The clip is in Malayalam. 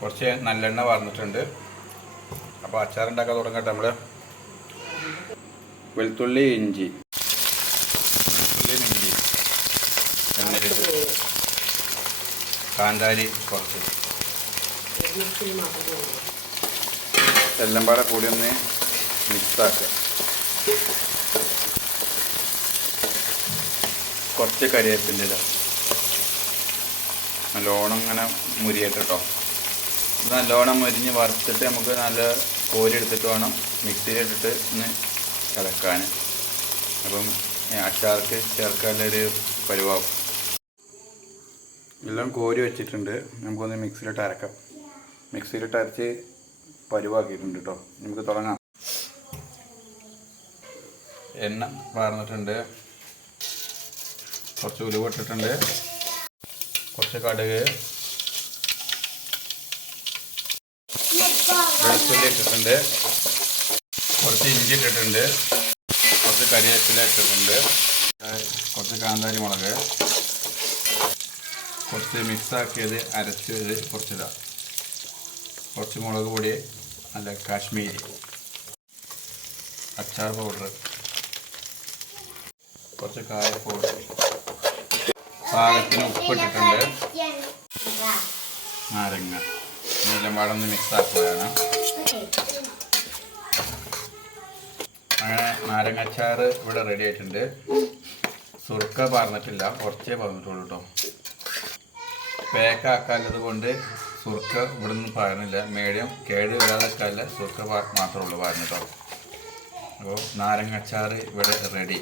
കുറച്ച് നല്ലെണ്ണ വാർന്നിട്ടുണ്ട് അപ്പോൾ അച്ചാറുണ്ടാക്കാൻ തുടങ്ങട്ടെ നമ്മൾ വെളുത്തുള്ളി ഇഞ്ചി. വെളുത്തുള്ളി ഇഞ്ചി. എണ്ണയിട്ട് കാന്താരി കുറച്ച്. എല്ലാം പാടെ കൂടി ഒന്ന് മിക്സാക്കുക കുറച്ച് കരിവേപ്പിന്റെ ഇല. നല്ലോണം ഇങ്ങനെ മുരിയട്ടെ നല്ലോണം മുരിഞ്ഞ് വറുത്തിട്ട് നമുക്ക് നല്ല കോരി എടുത്തിട്ട് വേണം മിക്സിയിലിട്ടിട്ട് ഒന്ന് കലക്കാൻ. അപ്പം അച്ചാർക്ക് ചേർക്കാനുള്ളൊരു പരിവാവും. എല്ലാം കോരി വെച്ചിട്ടുണ്ട്. നമുക്കൊന്ന് മിക്സിയിലിട്ട് അരക്കാം. മിക്സിയിലിട്ട് അരച്ച് പരുവാക്കിയിട്ടുണ്ട് കേട്ടോ നമുക്ക് തുടങ്ങാം. എണ്ണ വാർന്നിട്ടുണ്ട്. കുറച്ച് ഉലുവ ഇട്ടിട്ടുണ്ട്. കുറച്ച് കടുക്. വെളുത്തുള്ളി ഇട്ടിട്ടുണ്ട്. കുറച്ച് ഇഞ്ചി ഇട്ടിട്ടുണ്ട്. കുറച്ച് കരിവേപ്പില ഇട്ടിട്ടുണ്ട്. കുറച്ച് കാന്താരി മുളക്. കുറച്ച് മിക്സാക്കിയത് അരച്ചത് കുറച്ചിടാം. കുറച്ച് മുളക് പൊടി നല്ല കാശ്മീരി. അച്ചാർ പൗഡർ കുറച്ച് കായ പൗഡർ പാകത്തിന് ഉപ്പിട്ടിട്ടുണ്ട്. നാരങ്ങ. ഇതെല്ലാം പാടെ ഒന്ന് മിക്സ് ആക്കുകയാണ്. അങ്ങനെ നാരങ്ങ അച്ചാർ ഇവിടെ റെഡി ആയിട്ടുണ്ട്. സുർക്ക പറഞ്ഞിട്ടില്ല കുറച്ചേ പറഞ്ഞിട്ടുള്ളൂ കേട്ടോ പേക്കാക്കാത്തത് കൊണ്ട് സുർക്ക ഇവിടെ നിന്ന് പറയുന്നില്ല മീഡിയം കേട് വരാതെക്കാല്ല സുർക്ക മാത്രമേ ഉള്ളൂ പറഞ്ഞിട്ടോ അപ്പോൾ നാരങ്ങ അച്ചാർ ഇവിടെ റെഡി